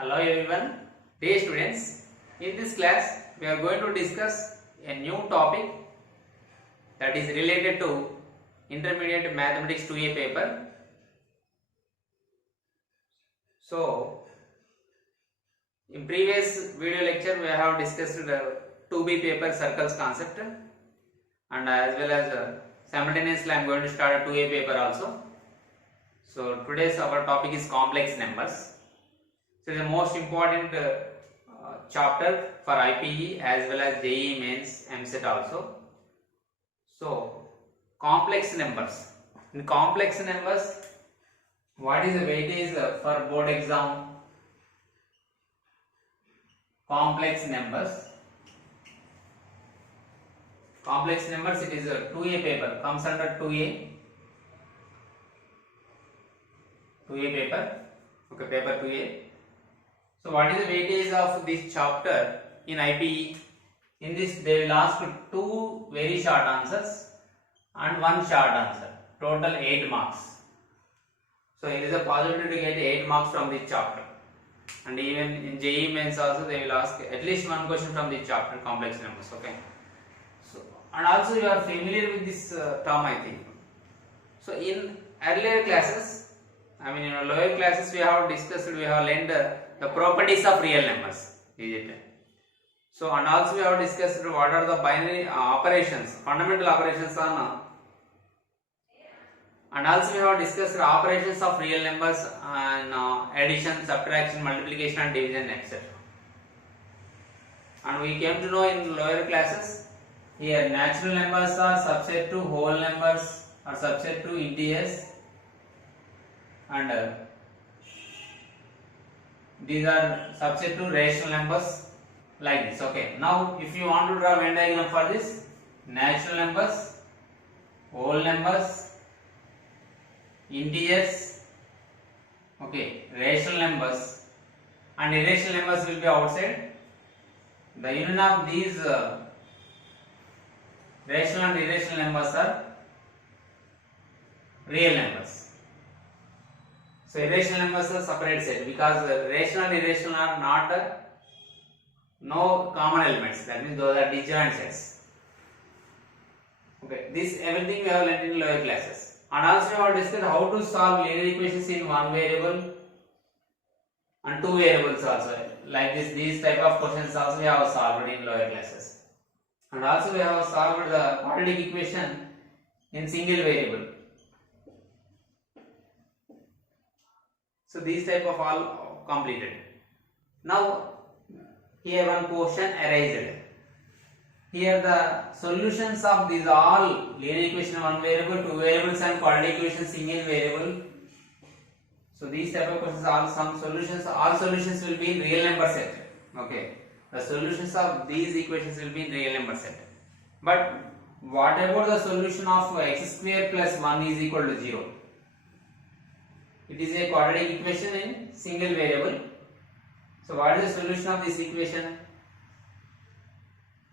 Hello everyone, dear students. In this class, we are going to discuss a new topic that is related to Intermediate Mathematics 2A paper. So, in previous video lecture, we have discussed the 2B paper circles concept, and as well as simultaneously I am going to start a 2A paper also. So, today's our topic is complex numbers. So, the most important chapter for IPE as well as JEE Mains, MCET also. So, complex numbers. In complex numbers, what is the weightage for board exam? Complex numbers. Complex numbers, it is a 2A paper, comes under 2A. 2A paper. Okay, paper 2A. So, what is the weightage of this chapter in IPE? In this, they will ask 2 very short answers and 1 short answer. Total 8 marks. So, it is a possibility to get 8 marks from this chapter. And even in JEE Mains also, they will ask at least 1 question from this chapter, complex numbers. Okay. So, and also you are familiar with this term, I think. So, in earlier classes, I mean in lower classes, we have discussed, we have learned the properties of real numbers, is it? So, and also we have discussed what are the binary operations, fundamental operations on, and also we have discussed operations of real numbers and addition, subtraction, multiplication and division, etc. And we came to know in lower classes, here natural numbers are subset to whole numbers or subset to integers, and these are subset to rational numbers, like this. Okay, now if you want to draw Venn diagram for this, natural numbers, whole numbers, integers, okay, rational numbers and irrational numbers will be outside. The union of these rational and irrational numbers are real numbers. So, irrational numbers are separate set because rational and irrational are not no common elements, that means those are disjoint sets. Okay, this everything we have learned in lower classes. And also we have discussed how to solve linear equations in one variable and two variables also. Like this, these type of questions also we have solved in lower classes. And also we have solved the quadratic equation in single variable. So these type of all completed. Now here one question arised. Here the solutions of these all linear equation one variable, two variables and quadratic equation single variable. So these type of questions are some solutions. All solutions will be in real number set. Okay, the solutions of these equations will be in real number set. But what about the solution of x square plus 1 is equal to 0? It is a quadratic equation in single variable. So what is the solution of this equation?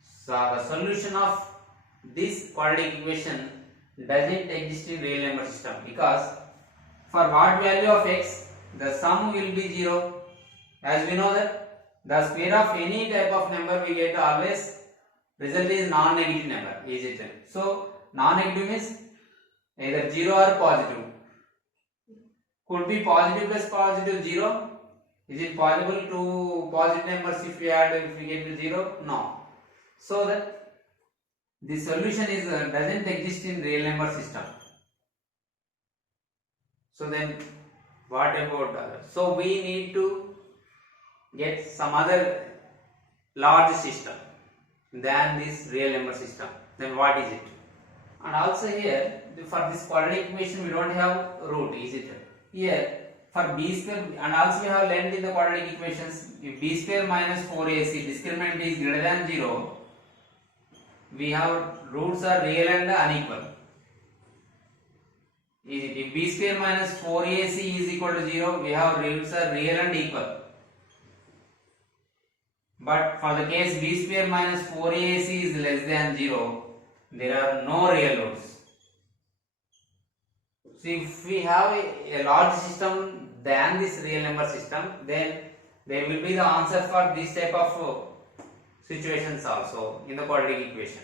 So the solution of this quadratic equation doesn't exist in real number system, because for what value of x the sum will be 0. As we know that the square of any type of number we get always result is non-negative number, is it? So non-negative means either 0 or positive. Could be positive plus positive 0. Is it possible to positive numbers if we add, if we get to 0? No. So that the solution is doesn't exist in real number system. So then what about other? So we need to get some other large system than this real number system. Then what is it? And also here for this quadratic equation we don't have root, is it? Here for b square, and also we have learned in the quadratic equations, if b square minus 4ac discriminant is greater than 0, we have roots are real and unequal. If b square minus 4ac is equal to 0, we have roots are real and equal. But for the case b square minus 4ac is less than 0, there are no real roots. So if we have a large system than this real number system, then There will be the answer for this type of situations also in the quadratic equation.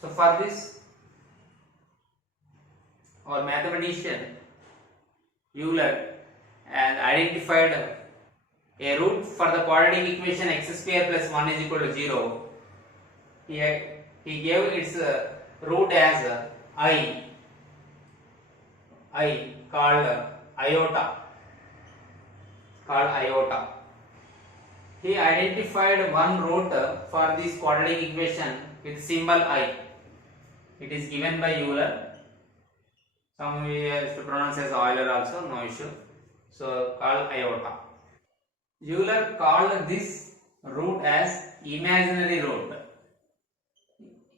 So for this, our mathematician Euler has identified a root for the quadratic equation x square plus 1 is equal to 0. He gave its root as I called iota. He identified one root for this quadratic equation with symbol I. It is given by Euler. Some we have to pronounce as Euler also, no issue. So called iota. Euler called this root as imaginary root.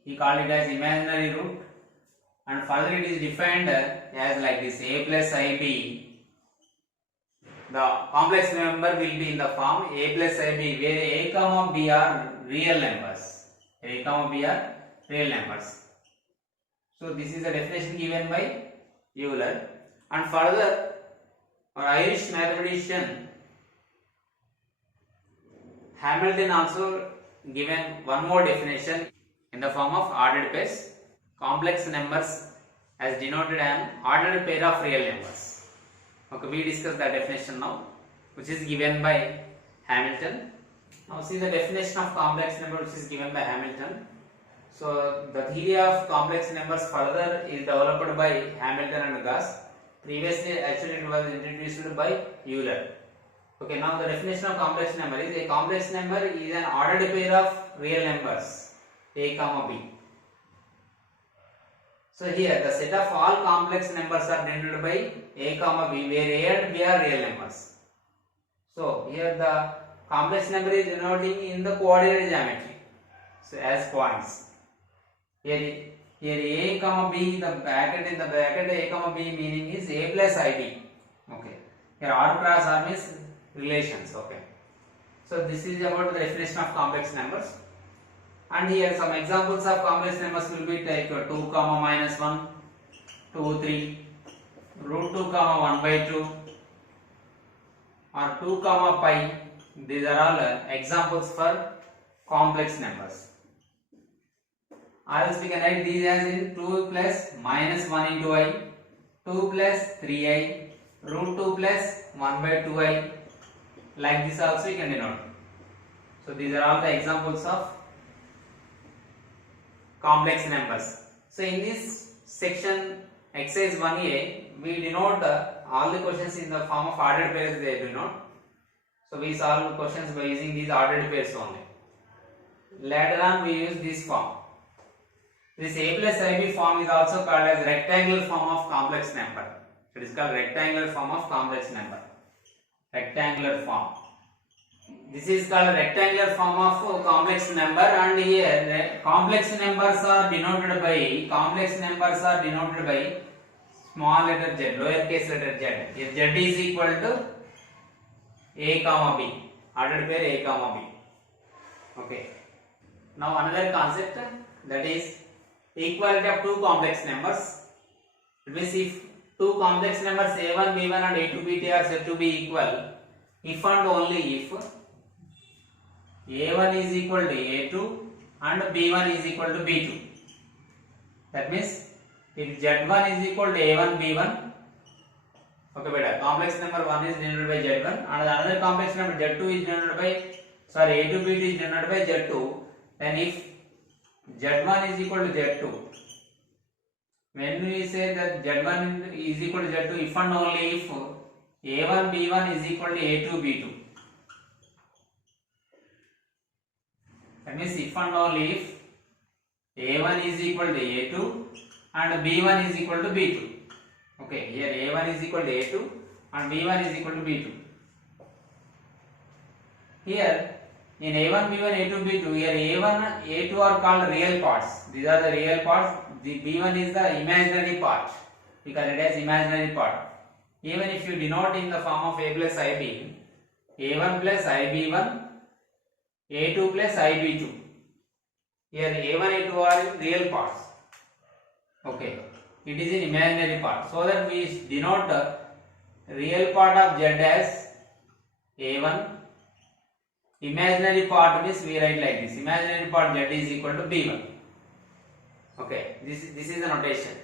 He called it as imaginary root, and further it is defined as like this: a plus ib. The complex number will be in the form a plus ib, where a comma b are real numbers. A comma b are real numbers. So this is the definition given by Euler, and further our Irish mathematician Hamilton also given one more definition in the form of ordered pairs. Complex numbers as denoted an ordered pair of real numbers. Okay, we discussed the definition now, which is given by Hamilton. Now see the definition of complex number, which is given by Hamilton. So the theory of complex numbers further is developed by Hamilton and Gauss. Previously, actually it was introduced by Euler. Okay, now the definition of complex number is: a complex number is an ordered pair of real numbers a comma b. So here the set of all complex numbers are denoted by a comma b, where a and b are real numbers. So here the complex number is denoting in the coordinate geometry, so as points. Here a comma b, the bracket in the bracket a comma b meaning is a plus ib. Okay, here r cross r means relations. Okay, so this is about the definition of complex numbers. And here some examples of complex numbers will be like 2 comma minus 1, 2, 3, root 2 comma 1 by 2, or 2 comma pi. These are all examples for complex numbers. Or else we can write these as in 2 plus minus 1 into I, 2 plus 3i, root 2 plus 1 by 2i. Like this also you can denote. So these are all the examples of complex numbers. So in this section exercise 1a, we denote all the questions in the form of ordered pairs they denote. So we solve questions by using these ordered pairs only. Later on we use this form. This a plus ib form is also called as rectangular form of complex number. It is called rectangular form of complex number. Rectangular form. This is called rectangular form of complex number, and here complex numbers are denoted by small letter z, lowercase letter z. Here z is equal to a comma b, ordered pair a comma b. Okay. Now another concept, that is equality of two complex numbers. It means if two complex numbers a1, b1 and a2, b2 are said to be equal, if and only if a1 is equal to a2 and b1 is equal to b2. That means if z1 is equal to a1, b1, okay, better. Complex number 1 is denoted by z1 and another complex number z2 is denoted by, a2, b2 is denoted by z2. Then if z1 is equal to z2, when we say that z1 is equal to z2, if and only if a1, b1 is equal to a2, b2. That means if and only if a1 is equal to a2 and b1 is equal to b2. Okay, here a1 is equal to a2 and b1 is equal to b2. Here in a1, b1, a2, b2, here a1, a2 are called real parts. These are the real parts. The b1 is the imaginary part. We call it as imaginary part. Even if you denote in the form of a plus ib, a1 plus ib1, a2 plus ib2. Here a1, a2 are real parts. Okay, it is an imaginary part. So that we denote the real part of z as a1. Imaginary part means we write like this. Imaginary part z is equal to b1. Okay, this is the notation.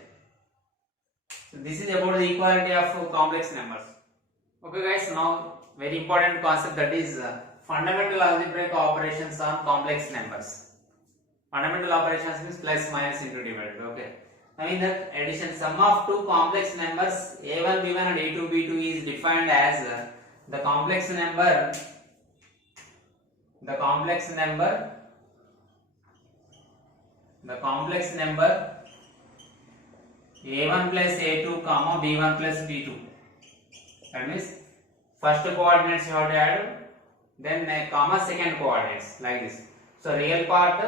So this is about the equality of complex numbers. Okay guys, now very important concept, that is fundamental algebraic operations on complex numbers. Fundamental operations means plus, minus, into, divided. Okay. Now in that addition, sum of two complex numbers a1, b1 and a2, b2 is defined as the complex number a1 plus a2 comma b1 plus b2. That means first coordinates you have to add, then comma second coordinates, like this. So real part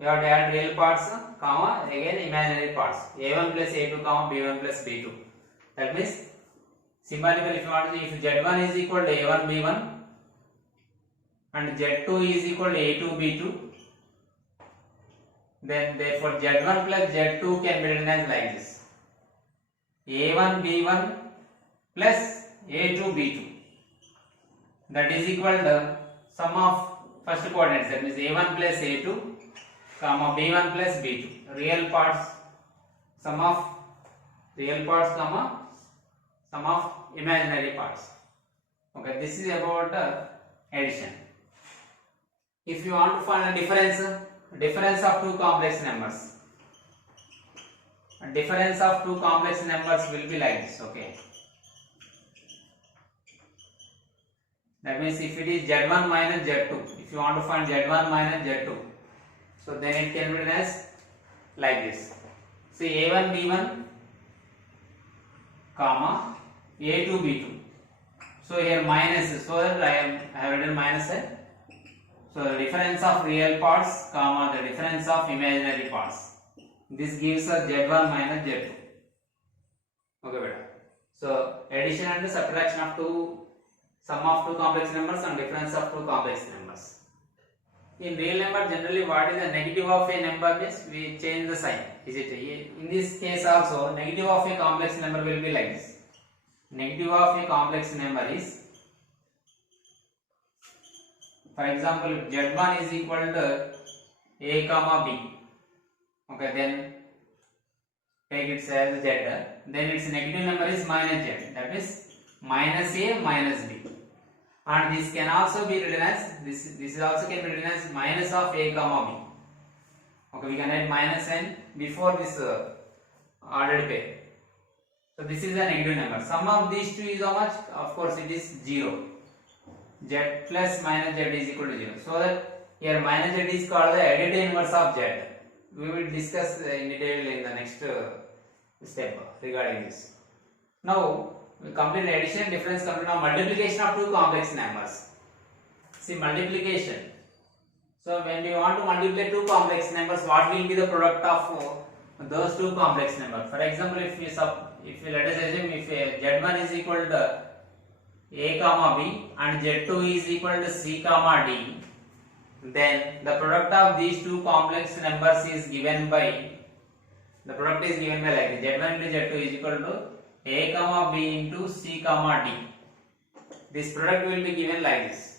you have to add real parts, comma again imaginary parts, a1 plus a2 comma b1 plus b2. That means symbolically, if you want to, if z1 is equal to a1 b1 and z2 is equal to a2 b2, then therefore z1 plus z2 can be written as like this: a1 b1 plus a2 b2, that is equal to sum of first coordinates, that means a1 plus a2 comma b1 plus b2, real parts, sum of real parts comma sum of imaginary parts. Okay, this is about addition. If you want to find a difference of two complex numbers, difference of two complex numbers will be like this. Okay, that means if it is z1 minus z2, if you want to find z1 minus z2, so then it can be written as like this. See, a1 b1 comma a2 b2. So here minus, so that I have written minus here. So the difference of real parts comma the difference of imaginary parts. This gives us z1 minus z2. Okay, beta. So addition and subtraction of two, sum of two complex numbers and difference of two complex numbers. In real number, generally what is the negative of a number means we change the sign. Is it? In this case also, negative of a complex number will be like this. Negative of a complex number is, for example, if z1 is equal to a comma b. Okay, then take it as z. Then its negative number is minus z. That is minus a minus b. And this can also be written as this also can be written as minus of a comma b. Okay, we can add minus n before this ordered pair. So this is a negative number. Sum of these two is how much? Of course, it is 0. Z plus minus z is equal to 0. So that here minus z is called the additive inverse of z. We will discuss in detail in the next step regarding this. Now we complete addition, difference, complete. Now multiplication of two complex numbers. See, multiplication. So when we want to multiply two complex numbers, what will be the product of those two complex numbers? For example, if we let us assume if z1 is equal to a comma b and z2 is equal to c comma d, then the product of these two complex numbers is given by, the product is given by like this: z1 into z2 is equal to a comma b into c comma d. This product will be given like this.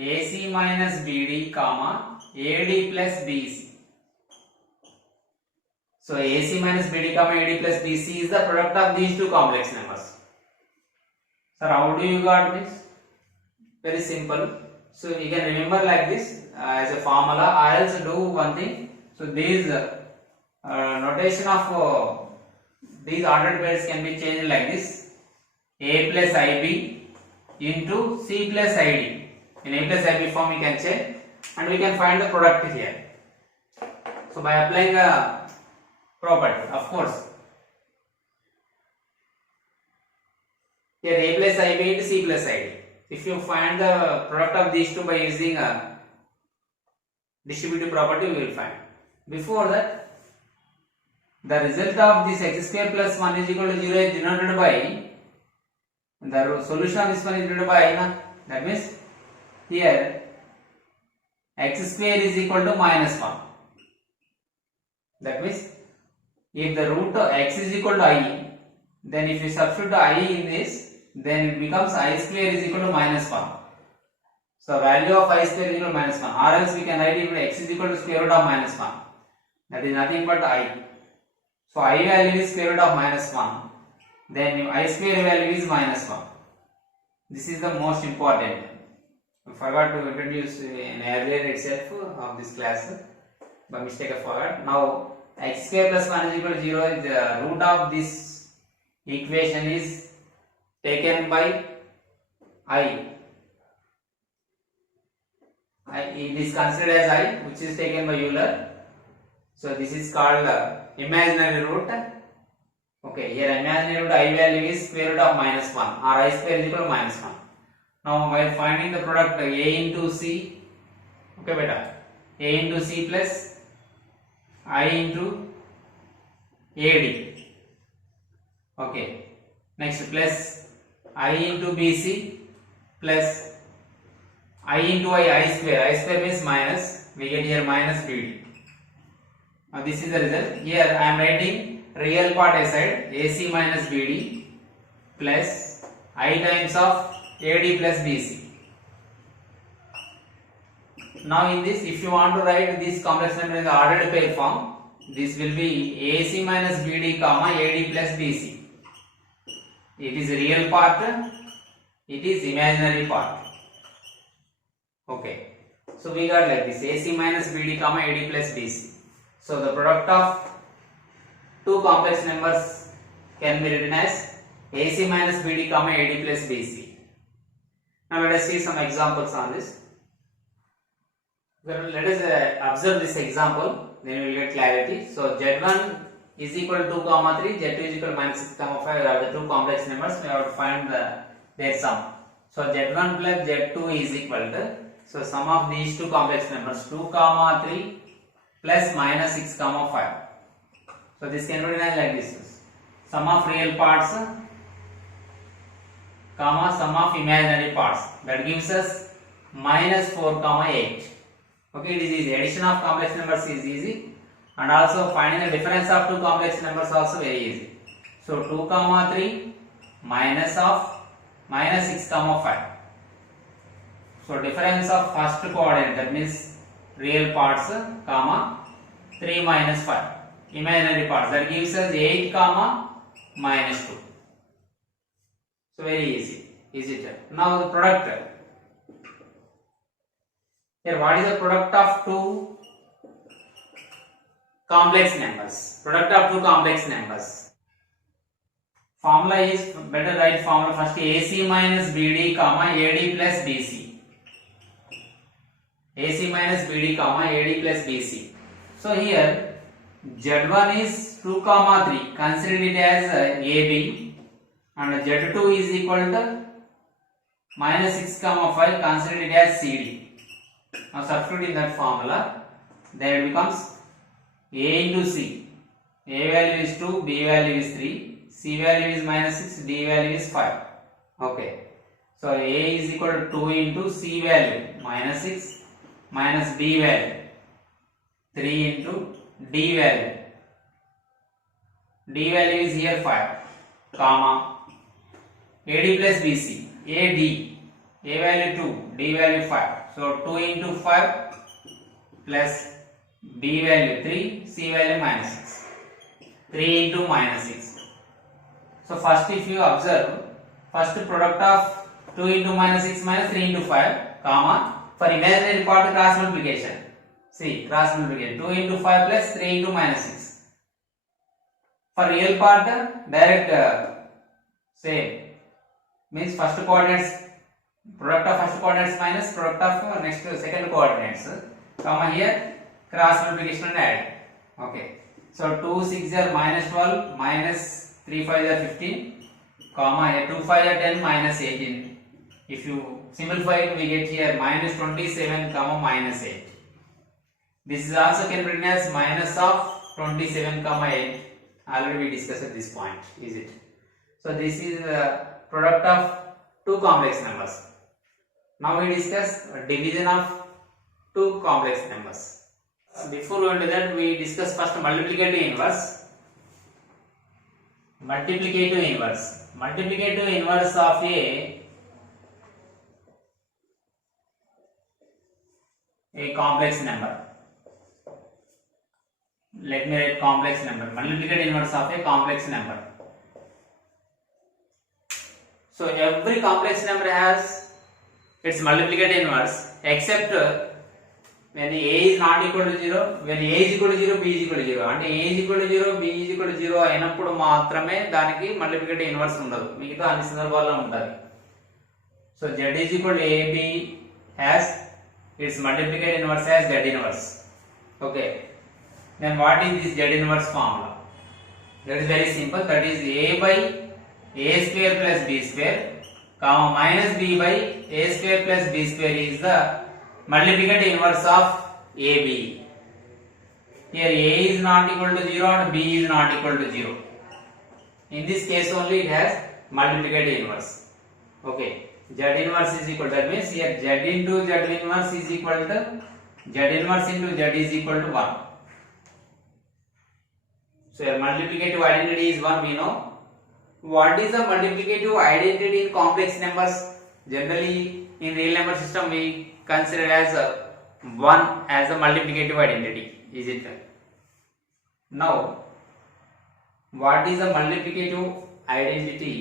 AC minus BD comma AD plus BC. So AC minus BD comma AD plus BC is the product of these two complex numbers. Sir, how do you got this? Very simple. So you can remember like this as a formula. I also do one thing. So these notation of these ordered pairs can be changed like this: A plus IB into C plus ID. In A plus IB form we can change, and we can find the product here. So by applying a property, of course, here A plus IB into C plus ID. If you find the product of these two by using a distributive property, we will find. Before that, the result of this x square plus 1 is equal to 0 is denoted by, the solution of this one is denoted by I. That means here x square is equal to minus 1. That means if the root of x is equal to I, then if you substitute I in this, then it becomes I square is equal to minus 1. So value of I square is equal to minus 1, or else we can write it x is equal to square root of minus 1. That is nothing but I. So I value is square root of minus 1. Then I square value is minus 1. This is the most important. I forgot to introduce in earlier itself of this class. By mistake I forgot. Now x square plus 1 is equal to 0. The root of this equation is taken by I. It is considered as I, which is taken by Euler. So this is called imaginary root. Okay, here imaginary root I value is square root of minus 1, or I square is equal to minus 1. Now while finding the product A into C, okay beta, A into C plus I into AD. Okay, next plus I into BC plus I into I square means minus, we get here minus BD. Now this is the result. Here I am writing real part aside, AC minus BD plus I times of AD plus BC. Now in this, if you want to write this complex number in the ordered pair form, this will be AC minus BD comma AD plus BC. It is real part, it is imaginary part. Okay, so we got like this, AC minus BD comma AD plus BC. So the product of two complex numbers can be written as AC minus BD comma AD plus BC. Now let us see some examples on this. Let us observe this example, then we will get clarity. So Z1 is equal to 2 comma 3, Z2 is equal to minus 6 comma 5 are the two complex numbers. We have to find their sum. So Z1 plus Z2 is equal to, so sum of these two complex numbers 2 comma 3 plus minus 6 comma 5. So this can be written as like this, sum of real parts comma sum of imaginary parts, that gives us minus 4 comma 8. Okay, it is easy. Addition of complex numbers is easy, and also finding the difference of two complex numbers also very easy. So 2 comma 3 minus of minus 6 comma 5. So difference of first coordinate, that means real parts comma 3 minus 5 imaginary parts, that gives us 8 comma minus 2. So very easy, isn't it? Now the product. Here what is the product of two complex numbers? Product of two complex numbers. Formula is, better write formula first, AC minus BD comma AD plus BC. AC minus BD comma AD plus BC. So here Z1 is 2 comma 3, consider it as AB, and Z2 is equal to minus 6 comma 5, consider it as CD. Now substitute in that formula, then it becomes A into C. A value is 2, B value is 3, C value is minus 6, D value is 5. Okay, so A is equal to 2 into C value minus 6 minus B value 3 into D value. D value is here 5 comma AD plus BC. AD, A value 2, D value 5. So 2 into 5 plus B value 3, C value minus 6. 3 into minus 6. So first if you observe, first product of 2 into minus 6 minus 3 into 5, comma, for imaginary part cross multiplication. See, cross multiplication. 2 into 5 plus 3 into minus 6. For real part, direct same. Means first coordinates, product of first coordinates minus product of next second coordinates, comma here cross multiplication and add. Okay, so 2 6 are minus 12 minus 3 5 are 15, comma here 2 5 are 10 minus 18. If you simplify it, we get here minus 27 comma minus 8. This is also can be written as minus of 27 comma 8. Already we discussed at this point, is it? So this is the product of two complex numbers. Now we discuss division of two complex numbers. Before we do that, we discuss first multiplicative inverse. multiplicative inverse. Multiplicative inverse of a complex number. Let me write complex number. Multiplicative inverse of a complex number. So every complex number has its multiplicative inverse except when a is not equal to 0, when a is equal to 0, b is equal to 0. అంటే a is equal to 0, b is equal to 0 అయినప్పుడు మాత్రమే దానికి multiplicative inverse ఉండదు. మిగతా అన్ని సందర్భాల్లో ఉంటుంది. So z is equal to ab has its multiplicative inverse as z inverse. Okay. Then what is this z inverse formula? That is very simple. That is a by a square plus b square comma minus b by a square plus b square is the multiplicative inverse of AB. Here A is not equal to 0 and B is not equal to 0. In this case only it has multiplicative inverse. Okay. Z inverse is equal to, that means here Z into Z inverse is equal to Z inverse into Z is equal to 1. So here multiplicative identity is 1, we know. What is the multiplicative identity in complex numbers? Generally in real number system we consider as 1 as a multiplicative identity, is it? Now what is the multiplicative identity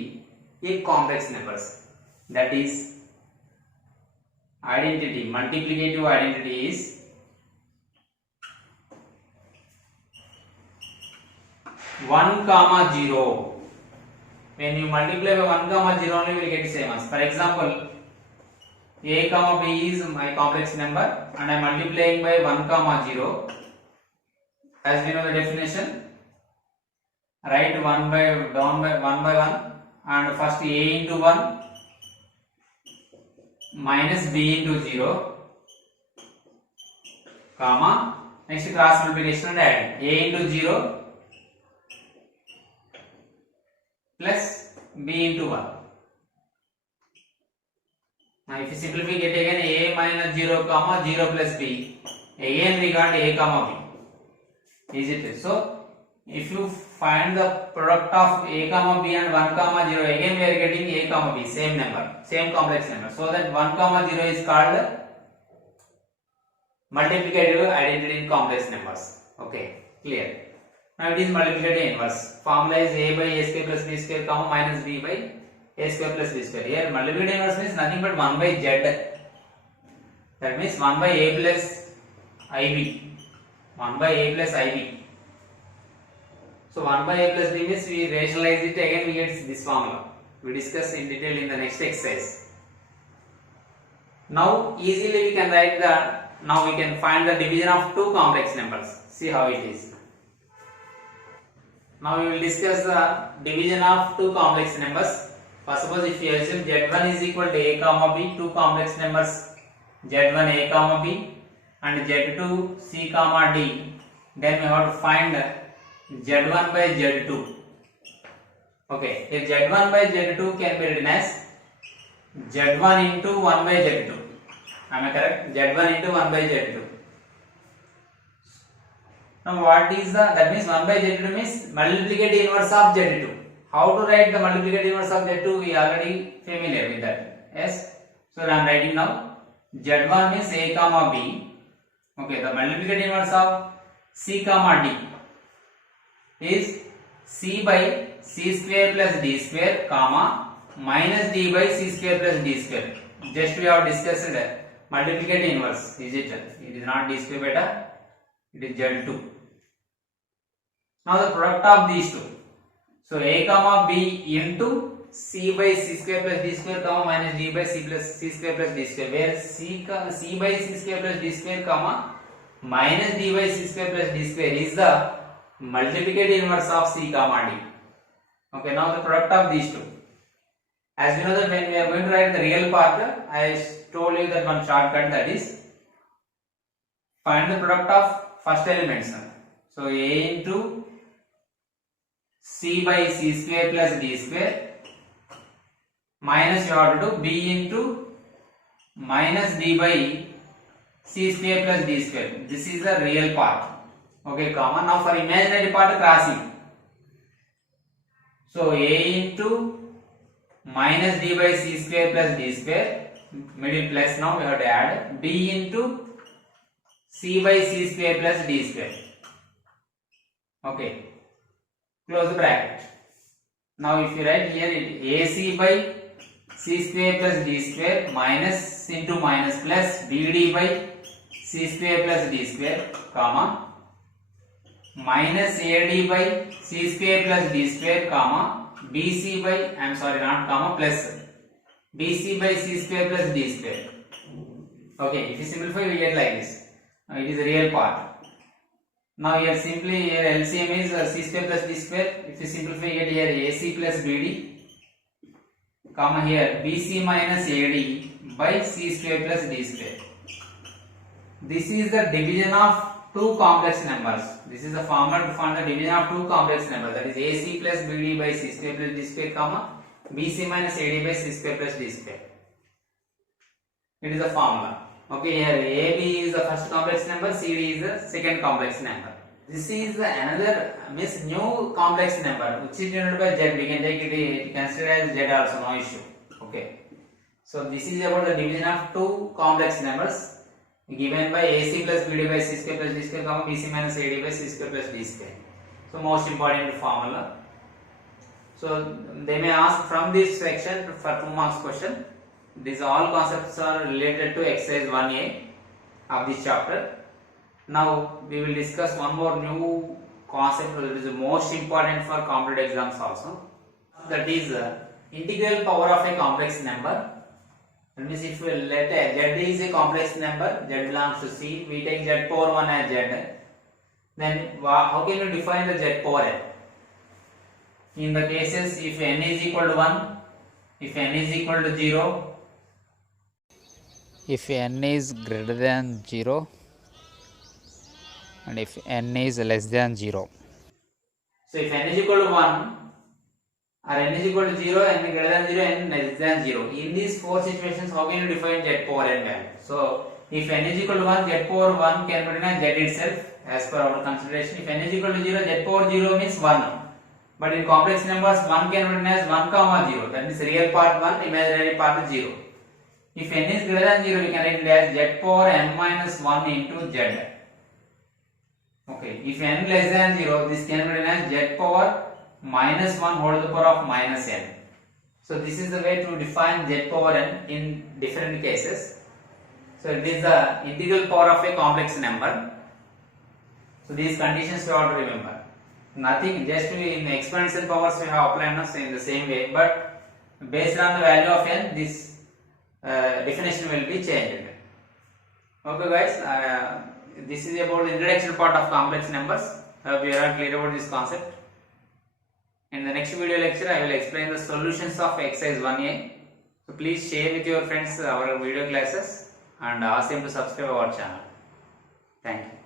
in complex numbers? That is identity, multiplicative identity is 1 comma 0. When you multiply by 1 comma 0 only you will get the same answer. For example, a comma b is my complex number and I am multiplying by 1 comma 0. As we know the definition, write 1 by 1 and first a into 1 minus b into 0 comma next cross multiplication and add a into 0 plus b into 1. Now if you simplify, get again a minus 0 comma 0 plus b. Again we got a comma b. Is it? So if you find the product of a comma b and 1 comma 0, again we are getting a comma b, same number, same complex number. So that 1 comma 0 is called multiplicative identity in complex numbers. Okay, clear. Now it is multiplicative inverse. Formula is a by a square plus b square comma minus b by a square plus b square. Here multiplicative inverse means nothing but 1 by z. That means 1 by a plus ib. 1 by a plus ib. So 1 by a plus b means we rationalize it, again we get this formula. We discuss in detail in the next exercise. Now easily we can write the, now we can find the division of two complex numbers. See how it is. Now we will discuss the division of two complex numbers. First, suppose if you assume z1 is equal to a comma b, two complex numbers z1 a comma b and z2 c comma d, then we have to find z1 by z2. Okay, if z1 by z2 can be written as z1 into 1 by z2. Am I correct? z1 into 1 by z2. Now what is the, that means 1 by z2 means multiplicative inverse of z2. How to write the multiplicative inverse of z2? We already familiar with that. Yes. So I am writing now z1 means a comma b. Okay, the multiplicative inverse of c comma d is c by c square plus d square comma minus d by c square plus d square. Just we have discussed multiplicative inverse. Is it? It is not d square beta. It is z2. Now the product of these two. So a comma b into c by c square plus d square comma minus d by c plus c square plus d square, where c by c square plus d square comma minus d by c square plus d square is the multiplicative inverse of c comma d. Okay, now the product of these two. As we know that when we are going to write the real part, I told you that one shortcut, that is find the product of first elements. So a into c by c square plus d square minus you have to do b into minus d by c square plus d square. This is the real part. Okay, comma. Now for imaginary part, crossing. So a into minus d by c square plus d square, middle plus, now we have to add b into c by c square plus d square. Okay, close the bracket. Now if you write here ac by c square plus d square minus into minus plus bd by c square plus d square, comma, minus ad by c square plus d square, comma, bc by, I am sorry, not comma, plus bc by c square plus d square. Okay, if you simplify, we get like this. Now it is the real part. Now here simply here LCM is c square plus d square. If you simplify, get here ac plus bd, comma, here bc minus ad by c square plus d square. This is the division of two complex numbers. This is the formula to find the division of two complex numbers, that is ac plus bd by c square plus d square, comma, bc minus ad by c square plus d square. It is the formula. Okay, here ab is the first complex number, cd is the second complex number. This is another new complex number which is denoted by z. We can take it consider as z also, no issue. Okay, so this is about the division of two complex numbers given by ac plus bd by c square plus d square, comma, bc minus ad by c square plus d square. So most important formula. So they may ask from this section for 2 marks question. These all concepts are related to exercise 1a of this chapter. Now we will discuss one more new concept that is most important for competitive exams also. That is integral power of a complex number. That means if we let z is a complex number, z belongs to C, we take z power 1 as z, then how can we define the z power n? In the cases if n is equal to 1, if n is equal to 0, if n is greater than 0, and if n is less than 0. So if n is equal to 1 or n is equal to 0, n is greater than 0, n less than 0. In these 4 situations, how can you define z power n value? So if n is equal to 1, z power 1 can be written as z itself as per our consideration. If n is equal to 0, z power 0 means 1. But in complex numbers, 1 can be written as 1 comma 0. That means real part 1, imaginary part 0. If n is greater than 0, we can write it as z power n minus 1 into z. Okay, if n less than 0, this can be written as z power minus 1 whole to the power of minus n. So this is the way to define z power n in different cases. So it is the integral power of a complex number. So these conditions we have to remember. Nothing, just in exponential powers we have applied in the same way, but based on the value of n, this definition will be changed. Okay guys, this is about the introduction part of complex numbers. We are clear about this concept. In the next video lecture, I will explain the solutions of exercise 1a. So please share with your friends our video classes and ask them to subscribe our channel. Thank you.